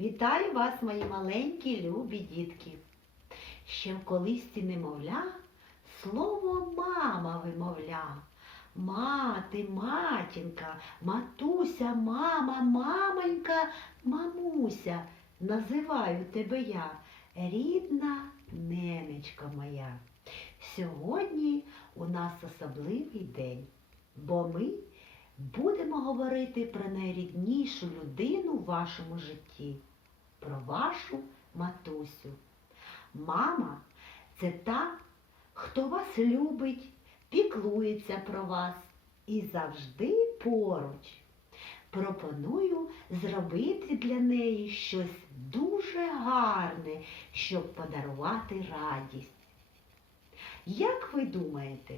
Вітаю вас, мої маленькі любі дітки. Ще в колисці немовля слово мама вимовля. Мати, матінка, матуся, мама, мамонька, мамуся, називаю тебе я, рідна ненечка моя. Сьогодні у нас особливий день, бо ми будемо говорити про найріднішу людину в вашому житті, про вашу матусю. Мама це та, хто вас любить, піклується про вас і завжди поруч. Пропоную зробити для неї щось дуже гарне, щоб подарувати радість. Як ви думаєте,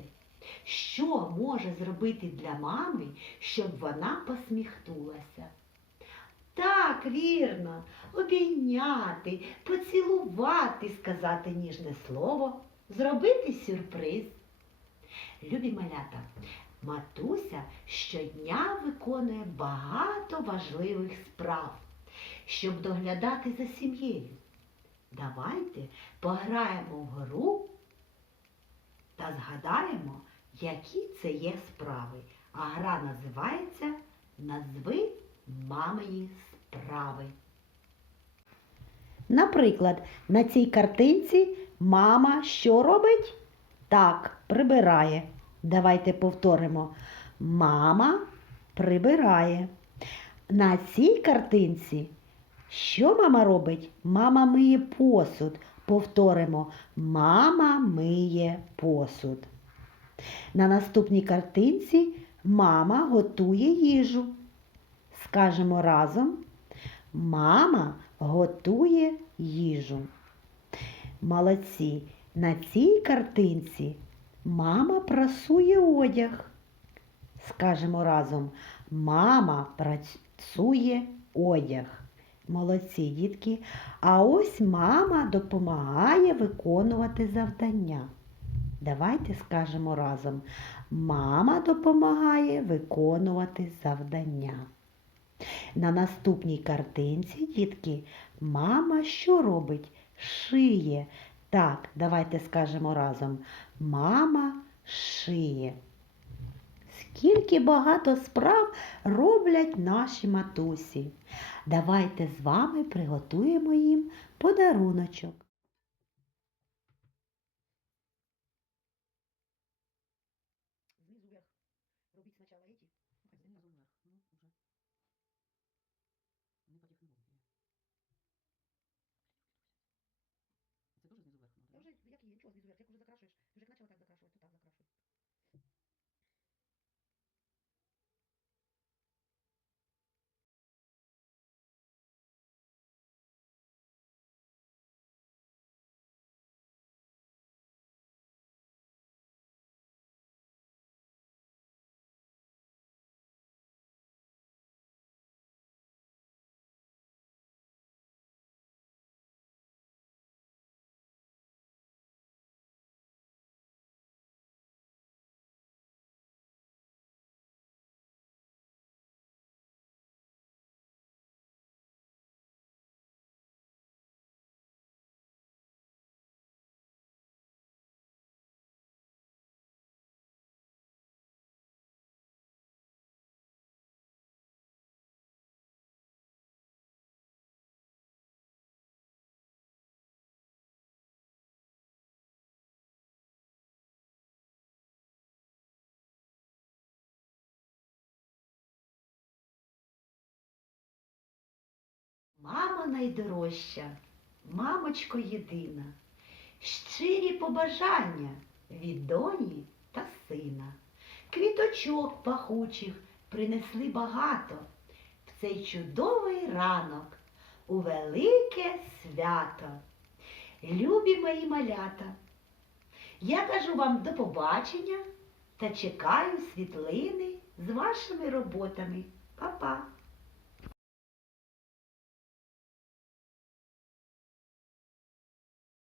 що може зробити для мами, щоб вона посміхнулася? Так, вірно, обійняти, поцілувати, сказати ніжне слово, зробити сюрприз. Любі малята, матуся щодня виконує багато важливих справ, щоб доглядати за сім'єю. Давайте пограємо в гру та згадаємо, які це є справи. А гра називається Назви мамині справи. Наприклад, на цій картинці мама що робить? Так, прибирає. Давайте повторимо. Мама прибирає. На цій картинці що мама робить? Мама миє посуд. Повторимо. Мама миє посуд. На наступній картинці мама готує їжу. Скажемо разом. Мама готує їжу. Молодці. На цій картинці мама прасує одяг. Скажемо разом. Мама працює одяг. Молодці, дітки. А ось мама допомагає виконувати завдання. Давайте скажемо разом. Мама допомагає виконувати завдання. На наступній картинці, дітки, мама що робить? Шиє. Так, давайте скажемо разом. Мама шиє. Скільки багато справ роблять наші матусі. Давайте з вами приготуємо їм подаруночок. Знизу вверх. Вже, як є, Мама найдорожча, мамочко єдина, щирі побажання від доні та сина. Квіточок пахучих принесли багато в цей чудовий ранок у велике свято. Любі мої малята, я кажу вам до побачення та чекаю світлини з вашими роботами. Па-па!